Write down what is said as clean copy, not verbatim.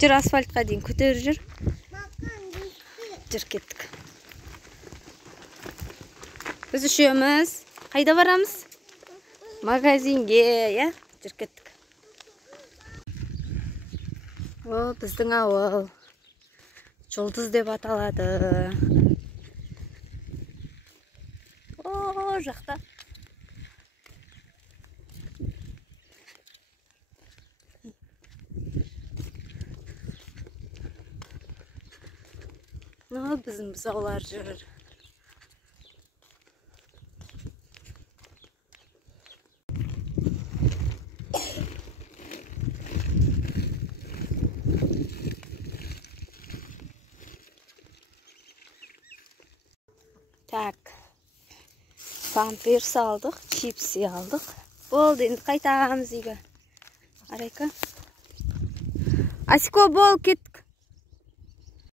Жүр асфальтқа дейін көтеріп жүр. Жүр кеттік. Біз үшеуміз қайда барамыз? Магазинге, я? Жүр кеттік. О, біздің ауыл. Жұлдыз деп аталады. О, жақта. Bizim бұзаулар жүр. Так. Памперс алдық, чипси алдық. Болды, енді қайтамыз үйге. Арайка. Асико, бол, кеттік.